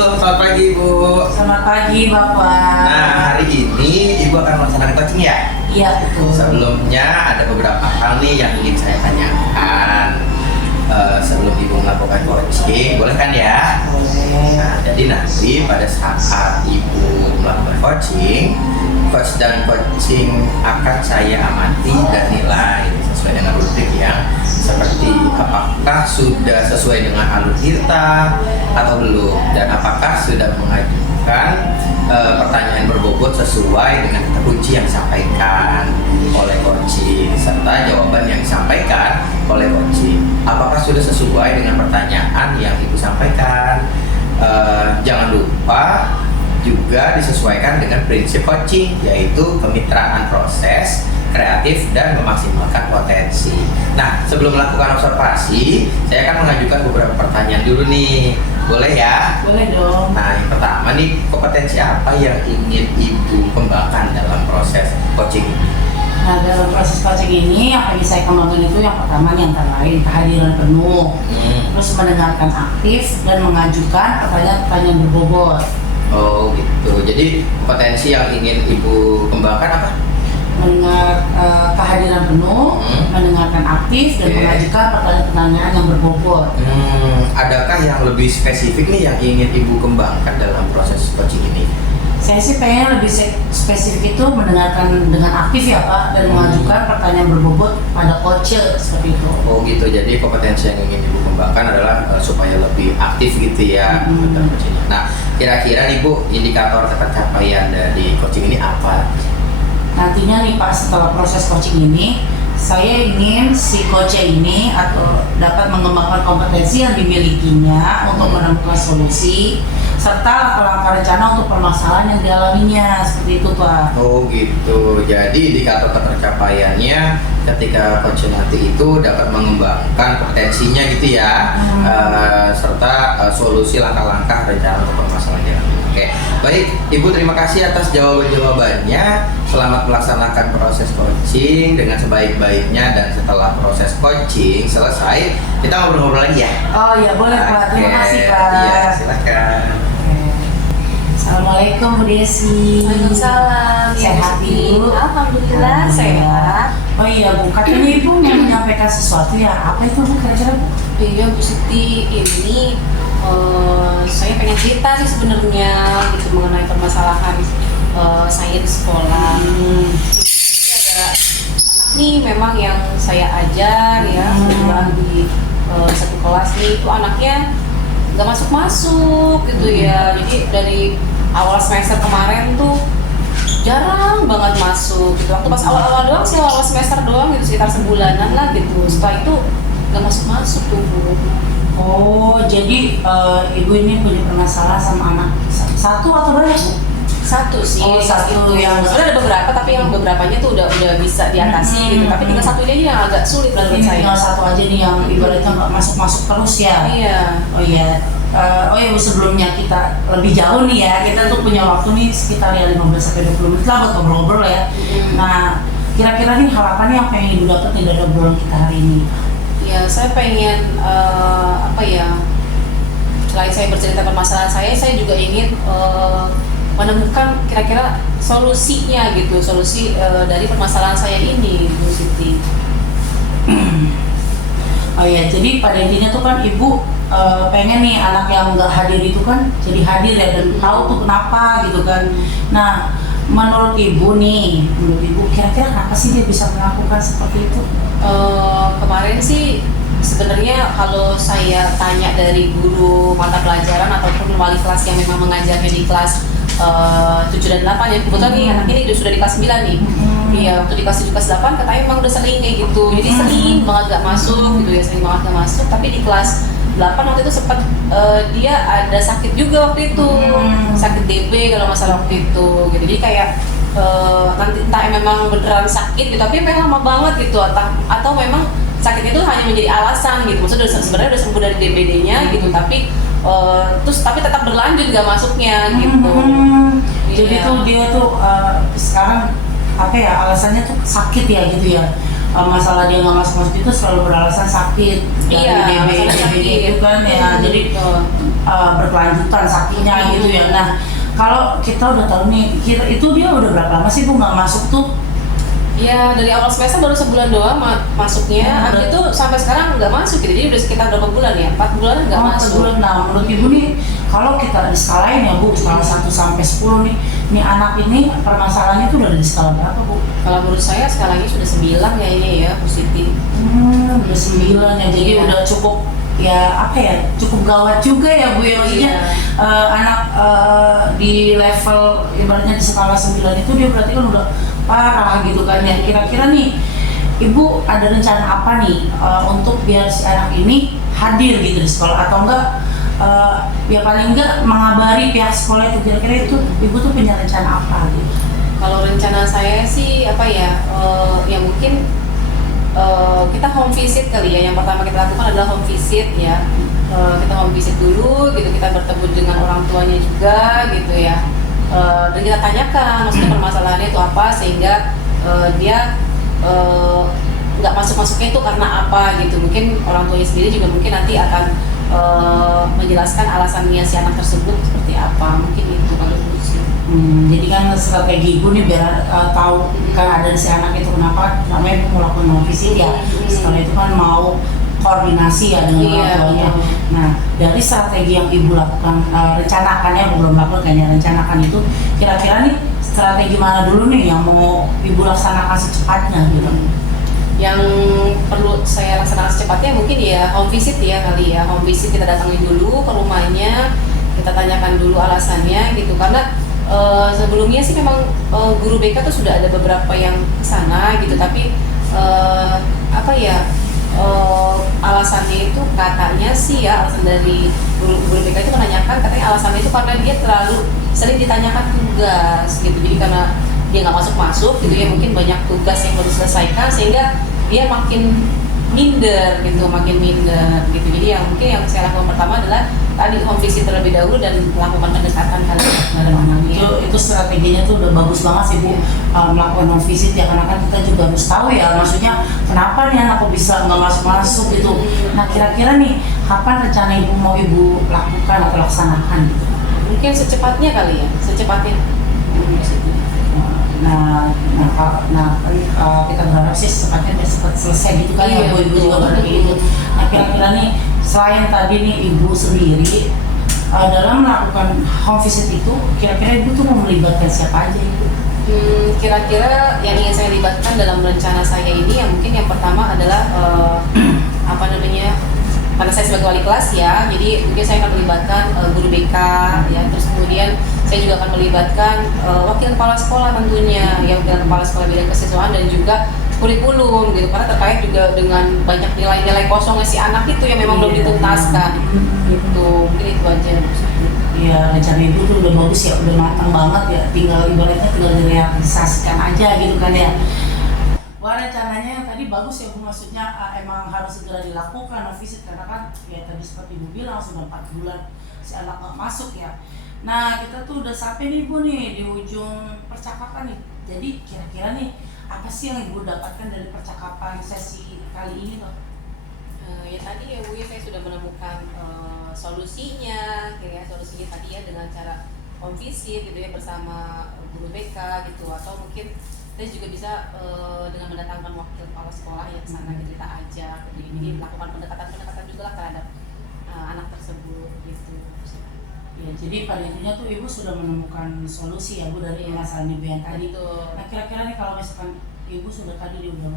selamat pagi Ibu. Selamat pagi Bapak. Nah, hari ini Ibu akan melaksanakan coaching ya? Iya betul. Sebelumnya ada beberapa hal nih yang ingin saya tanyakan sebelum Ibu melakukan coaching, boleh kan ya? Boleh. Nah, jadi nanti pada saat Ibu melakukan coaching, coach dan coaching akan saya amati dan nilai sesuai dengan rubrik yang seperti apakah sudah sesuai dengan alur kita atau belum, dan apakah sudah mengajukan pertanyaan berbobot sesuai dengan kata kunci yang disampaikan oleh coaching serta jawaban yang disampaikan oleh coaching. Apakah sudah sesuai dengan pertanyaan yang Ibu sampaikan? Jangan lupa juga disesuaikan dengan prinsip coaching, yaitu kemitraan proses, kreatif, dan memaksimalkan potensi. Nah, sebelum melakukan observasi, saya akan mengajukan beberapa pertanyaan dulu nih. Boleh ya? Boleh dong. Nah, yang pertama nih, kompetensi apa yang ingin Ibu kembangkan dalam proses coaching ini? Nah, dalam proses coaching ini yang ingin saya kembangkan itu yang pertama nih antara lain kehadiran penuh, terus mendengarkan aktif dan mengajukan pertanyaan-pertanyaan berbobot. Oh gitu. Jadi kompetensi yang ingin Ibu kembangkan apa? Mendengar kehadiran penuh, mendengarkan aktif dan mengajukan pertanyaan-pertanyaan yang berbobot. Adakah yang lebih spesifik nih yang ingin Ibu kembangkan dalam proses coaching ini? Saya sih pengen lebih spesifik itu mendengarkan dengan aktif ya Pak, dan mengajukan pertanyaan berbobot pada coach seperti itu. Oh gitu. Jadi kompetensi yang ingin Ibu kembangkan adalah supaya lebih aktif gitu ya dalam coachingnya. Nah, kira-kira nih Bu, indikator tercapaian dari coaching ini apa? Nantinya nih Pak, setelah proses coaching ini, saya ingin si coach ini atau dapat mengembangkan kompetensi yang dimilikinya untuk menemukan solusi serta langkah-langkah rencana untuk permasalahan yang dialaminya, seperti itu Pak. Oh gitu. Jadi indikator tercapaiannya ketika coach nanti itu dapat mengembangkan potensinya gitu ya, serta solusi langkah-langkah rencana untuk permasalahan yang dialami. Oke, baik Ibu, terima kasih atas jawaban-jawabannya. Selamat melaksanakan proses coaching dengan sebaik-baiknya, dan setelah proses coaching selesai, kita ngobrol-ngobrol lagi ya. Oh iya boleh Pak, terima kasih Pak. Iya, silakan. Assalamualaikum Bu Desi. Waalaikumsalam. Sehat Ibu? Alhamdulillah sehat. Oh iya Bu, katanya Ibu mau menyampaikan sesuatu ya. Apa itu Bu kira-kira Bu? Iya Bu Siti, ini saya pengen cerita sih sebenarnya gitu mengenai permasalahan saya di sekolah. Jadi ada anak nih memang yang saya ajar ya, kebetulan di satu kelas nih, itu anaknya nggak masuk gitu ya. Jadi dari awal semester kemarin tuh jarang banget masuk gitu. Waktu pas awal-awal doang sih, awal semester doang gitu, sekitar sebulanan lah gitu. Setelah itu nggak masuk tuh Bu. Oh, jadi Ibu ini punya permasalahan sama anak satu atau banyak Bu? Satu sih. Oh, satu yang sebenarnya ada beberapa, tapi yang beberapanya tuh udah bisa diatasi gitu. Tapi tinggal satu ini yang agak sulit menurut Ini saya. tinggal satu aja nih yang ibaratnya nggak masuk-masuk terus ya. Iya. Oh iya. Oh ya Bu, sebelumnya kita lebih jauh nih ya, kita tuh punya waktu nih sekitar ya 15-20 menit lah buat ngobrol-ngobrol ya. Nah, kira-kira nih harapannya apa yang Ibu dapat nih dari obrolan kita hari ini? Ya, saya pengen apa ya? Selain saya bercerita permasalahan saya juga ingin menemukan kira-kira solusinya gitu, solusi dari permasalahan saya ini, Bu Siti. Oh ya, jadi pada intinya tuh kan Ibu pengen nih anak yang nggak hadir itu kan jadi hadir ya, dan tahu tuh kenapa gitu kan. Nah, menurut Ibu kira-kira kenapa sih dia bisa melakukan seperti itu? Kemarin sih sebenarnya kalau saya tanya dari guru mata pelajaran ataupun wali kelas yang memang mengajarnya di kelas 7 dan 8 ya, kebetulan nih anak ini sudah di kelas 9 nih. Iya, waktu di kelas 7 kelas 8 katanya memang udah sering kayak gitu. Jadi sering banget gak masuk gitu ya, sering banget gak masuk. Tapi di kelas 8 waktu itu sempat dia ada sakit juga waktu itu, sakit DB kalau masalah waktu itu gitu. Jadi kayak nanti entah memang beneran sakit gitu, tapi memang lama banget gitu, atau memang sakit itu hanya menjadi alasan gitu. Maksudnya sebenarnya udah sembuh dari DBD-nya gitu, tapi tapi tetap berlanjut gak masuknya gitu. Jadi tuh dia tuh sekarang apa ya, alasannya tuh sakit ya gitu ya. Masalah dia nggak masuk itu selalu beralasan sakit dari Iya, DBD itu kan ya. Jadi berkelanjutan sakitnya gitu ya. Nah kalau kita udah tahu nih, itu dia udah berapa lama sih Bu nggak masuk tuh? Ya dari awal semester baru sebulan doang masuknya, habis itu sampai sekarang nggak masuk gitu. Jadi udah sekitar berapa bulan ya? 4 bulan nggak masuk. 4 bulan. Nah menurut Ibu nih, kalau kita diskalain ya Bu, skala 1 sampai 10 nih anak ini permasalahannya tuh udah di skala berapa Bu? Kalau menurut saya skalanya sudah 9 kayaknya ya, positif. Udah 9 ya, jadi Iya. udah cukup ya apa ya, cukup gawat juga ya Bu ya, maksudnya anak di level ibaratnya di skala 9 itu dia berarti kan udah parah gitu kan ya. Kira-kira nih Ibu ada rencana apa nih untuk biar si anak ini hadir gitu di sekolah, atau enggak ya paling enggak mengabari pihak sekolah itu, kira-kira itu Ibu tuh punya rencana apa gitu? Kalau rencana saya sih apa ya, ya mungkin kita home visit kali ya. Yang pertama kita lakukan adalah home visit ya. Kita home visit dulu gitu, kita bertemu dengan orang tuanya juga gitu ya. Dan kita tanyakan maksudnya permasalahannya itu apa, sehingga dia nggak masuknya itu karena apa gitu. Mungkin orang tuanya sendiri juga mungkin nanti akan menjelaskan alasannya si anak tersebut seperti apa. Mungkin itu kalau menurut saya. Jadi kan strategi Ibu nih biar tahu keadaan si anak itu kenapa namanya Ibu melakukan home visit ya. Setelah itu kan mau koordinasi ya dengan orang tuanya. Nah dari strategi yang Ibu lakukan, rencanakan ya, belum lakukan kan ya, rencanakan itu kira-kira nih strategi mana dulu nih yang mau Ibu laksanakan secepatnya gitu? Yang perlu saya laksanakan secepatnya mungkin ya home visit ya kali ya. Home visit kita datangin dulu ke rumahnya, kita tanyakan dulu alasannya gitu. Karena sebelumnya sih memang guru BK tuh sudah ada beberapa yang kesana gitu, tapi apa ya, alasannya itu katanya sih ya, alasan dari guru BK itu menanyakan, katanya alasannya itu karena dia terlalu sering ditanyakan tugas gitu. Jadi karena dia nggak masuk gitu ya, mungkin banyak tugas yang harus diselesaikan sehingga dia makin minder gitu. Jadi yang mungkin yang saya lakukan pertama adalah tadi home visit terlebih dahulu dan melakukan pendekatan kali pada anaknya. Itu strateginya tuh udah bagus banget sih Bu, melakukan home visit ya, karena kan kita juga harus tahu ya, maksudnya kenapa nih anak kok bisa nggak masuk gitu. Nah kira-kira nih kapan rencana Ibu mau Ibu lakukan atau laksanakan gitu? Mungkin secepatnya kali ya, secepatnya. Kita berharap sih secepatnya biar cepat selesai gitu kan ya Bu, Ibu juga berharap gitu. Nah kira-kira nih selain tadi nih Ibu sendiri dalam melakukan home visit itu, kira-kira Ibu tuh mau melibatkan siapa aja Ibu? Kira-kira yang ingin saya libatkan dalam rencana saya ini, yang mungkin yang pertama adalah apa namanya, karena saya sebagai wali kelas ya, jadi mungkin saya akan melibatkan guru BK ya, terus kemudian saya juga akan melibatkan wakil kepala sekolah tentunya ya, wakil kepala sekolah bidang kesiswaan dan juga kurikulum gitu, karena terkait juga dengan banyak nilai-nilai kosongnya si anak itu yang memang belum dituntaskan gitu. Mungkin itu aja. Iya, rencana Ibu tuh udah bagus ya, udah matang banget ya, tinggal ibaratnya tinggal direalisasikan aja gitu kan ya. Wah rencananya yang tadi bagus ya Bu, maksudnya emang harus segera dilakukan visit, karena kan ya tadi seperti Ibu bilang sudah 4 bulan si anak nggak masuk ya. Nah kita tuh udah sampai nih Bu nih di ujung percakapan nih, jadi kira-kira nih apa sih yang Ibu dapatkan dari percakapan sesi kali ini loh? Ya tadi ya Bu ya, saya sudah menemukan solusinya tadi ya dengan cara home visit gitu ya bersama guru BK gitu, atau mungkin kita juga bisa dengan mendatangkan wakil kepala sekolah yang sana kita ajak, jadi melakukan pendekatan juga lah terhadap anak tersebut gitu. Ya, jadi pada intinya tuh Ibu sudah menemukan solusi ya Bu dari masalah Ibu yang tadi. Nah kira-kira nih kalau misalkan Ibu sudah tadi dia udah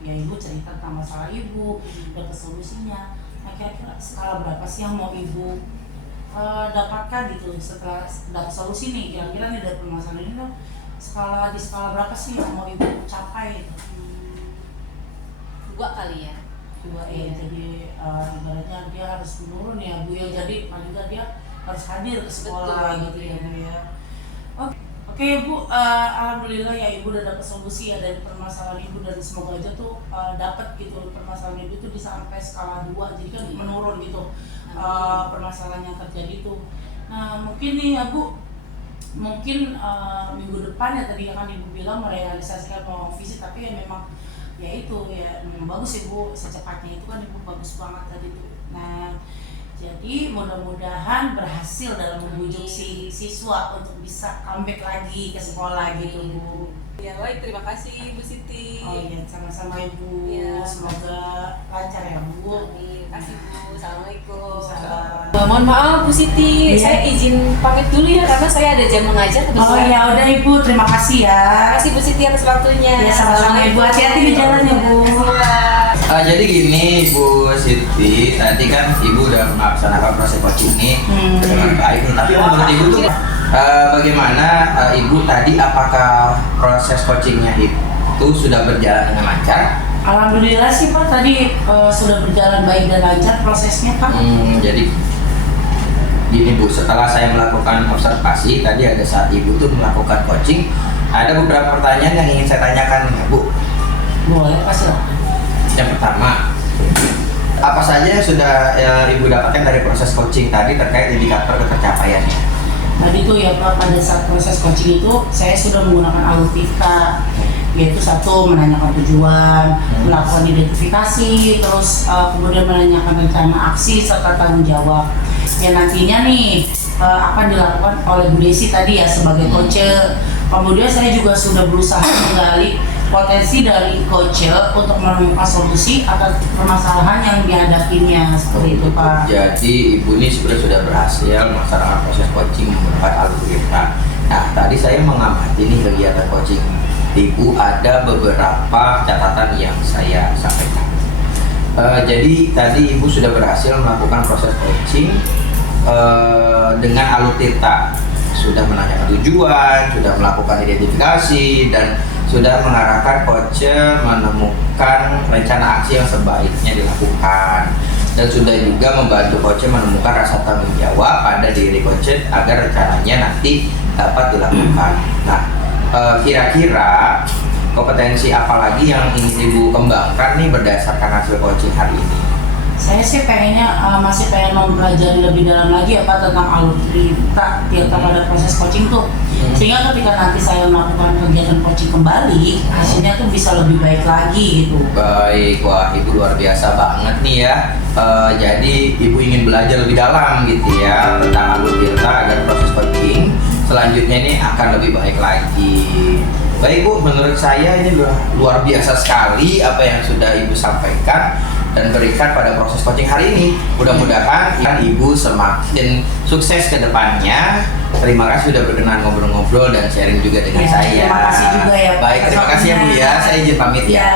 ya Ibu cerita tentang masalah Ibu, dapat solusinya. Nah kira-kira skala berapa sih yang mau Ibu dapatkan gitu setelah dapat solusi nih? Kira-kira nih dari permasalahan ini tuh di skala berapa sih yang mau Ibu capai gitu? 2 kali ya. 2 ya. Jadi ibaratnya dia harus menurun ya Bu ya. Jadi paling nggak dia harus hadir ke sekolah. Betul, gitu ya. Oke Bu, alhamdulillah ya Ibu udah dapat solusi ya dari permasalahan Ibu, dan semoga aja tuh dapat gitu permasalahan Ibu tuh bisa sampai skala 2, jadi kan menurun gitu permasalahan yang terjadi tuh. Nah mungkin nih ya Bu, mungkin minggu depan ya tadi kan Ibu bilang merealisasikan mau visit, tapi ya memang ya itu ya memang bagus Ibu secepatnya itu kan Ibu bagus banget tadi tuh. Nah Jadi mudah-mudahan berhasil dalam membujuk si siswa untuk bisa comeback lagi ke sekolah gitu Bu. Ya baik, terima kasih Bu Siti. Oh iya, sama-sama Ibu. Iya. Semoga lancar ya Bu. Amin. Terima kasih Bu. Assalamualaikum. Salam. Mohon maaf Bu Siti, Iya. saya izin pamit dulu ya karena saya ada jam mengajar Oh kebetulan. ya udah Ibu, terima kasih ya. Terima kasih Bu Siti atas waktunya. Ya sama-sama Ibu, hati-hati di jalan ya Bu. Jadi gini Bu Siti, tadi kan Ibu udah melaksanakan proses coaching ini dengan baik. Tapi menurut Ibu tuh bagaimana Ibu tadi, apakah proses coachingnya itu sudah berjalan dengan lancar? Alhamdulillah sih Pak, tadi sudah berjalan baik dan lancar prosesnya Pak. Jadi gini Bu, setelah saya melakukan observasi, tadi ada saat Ibu tuh melakukan coaching, ada beberapa pertanyaan yang ingin saya tanyakan ya Bu. Boleh Pak, silakan. Yang pertama, apa saja yang sudah Ibu dapatkan dari proses coaching tadi terkait indikator ketercapaiannya? Tadi tuh ya Pak, pada saat proses coaching itu saya sudah menggunakan alutsista, yaitu satu menanyakan tujuan, melakukan identifikasi, terus kemudian menanyakan rencana aksi serta tanggung jawab. Yang nantinya nih akan dilakukan oleh Bu Desi tadi ya sebagai coach. Kemudian saya juga sudah berusaha menggali potensi dari coach untuk menemukan solusi atas permasalahan yang dihadapinya, seperti itu Pak. Jadi Ibu ini sebenarnya sudah berhasil melaksanakan proses coaching menggunakan alutsista. Nah, tadi saya mengamati nih kegiatan coaching Ibu, ada beberapa catatan yang saya sampaikan. Jadi tadi Ibu sudah berhasil melakukan proses coaching dengan alutsista, sudah menanyakan tujuan, sudah melakukan identifikasi, dan sudah mengarahkan coach menemukan rencana aksi yang sebaiknya dilakukan, dan sudah juga membantu coach menemukan rasa tanggung jawab pada diri coach agar rencananya nanti dapat dilakukan. Nah, kira-kira kompetensi apa lagi yang ingin Ibu kembangkan nih berdasarkan hasil coaching hari ini? Saya sih pengennya masih pengen mempelajari lebih dalam lagi apa tentang alutsista pada proses coaching tuh, sehingga ketika nanti saya melakukan kegiatan coaching kembali, hasilnya tuh bisa lebih baik lagi gitu. Baik, wah Ibu luar biasa banget nih ya. Jadi Ibu ingin belajar lebih dalam gitu ya tentang alutsista agar proses coaching selanjutnya ini akan lebih baik lagi. Baik Bu, menurut saya ini luar biasa sekali apa yang sudah Ibu sampaikan dan berikan pada proses coaching hari ini. Mudah-mudahan Ibu semakin sukses ke depannya. Terima kasih sudah berkenan ngobrol-ngobrol dan sharing juga dengan saya. Terima kasih juga ya Pak. Baik, terima kasih ya Bu ya. Saya izin pamit ya.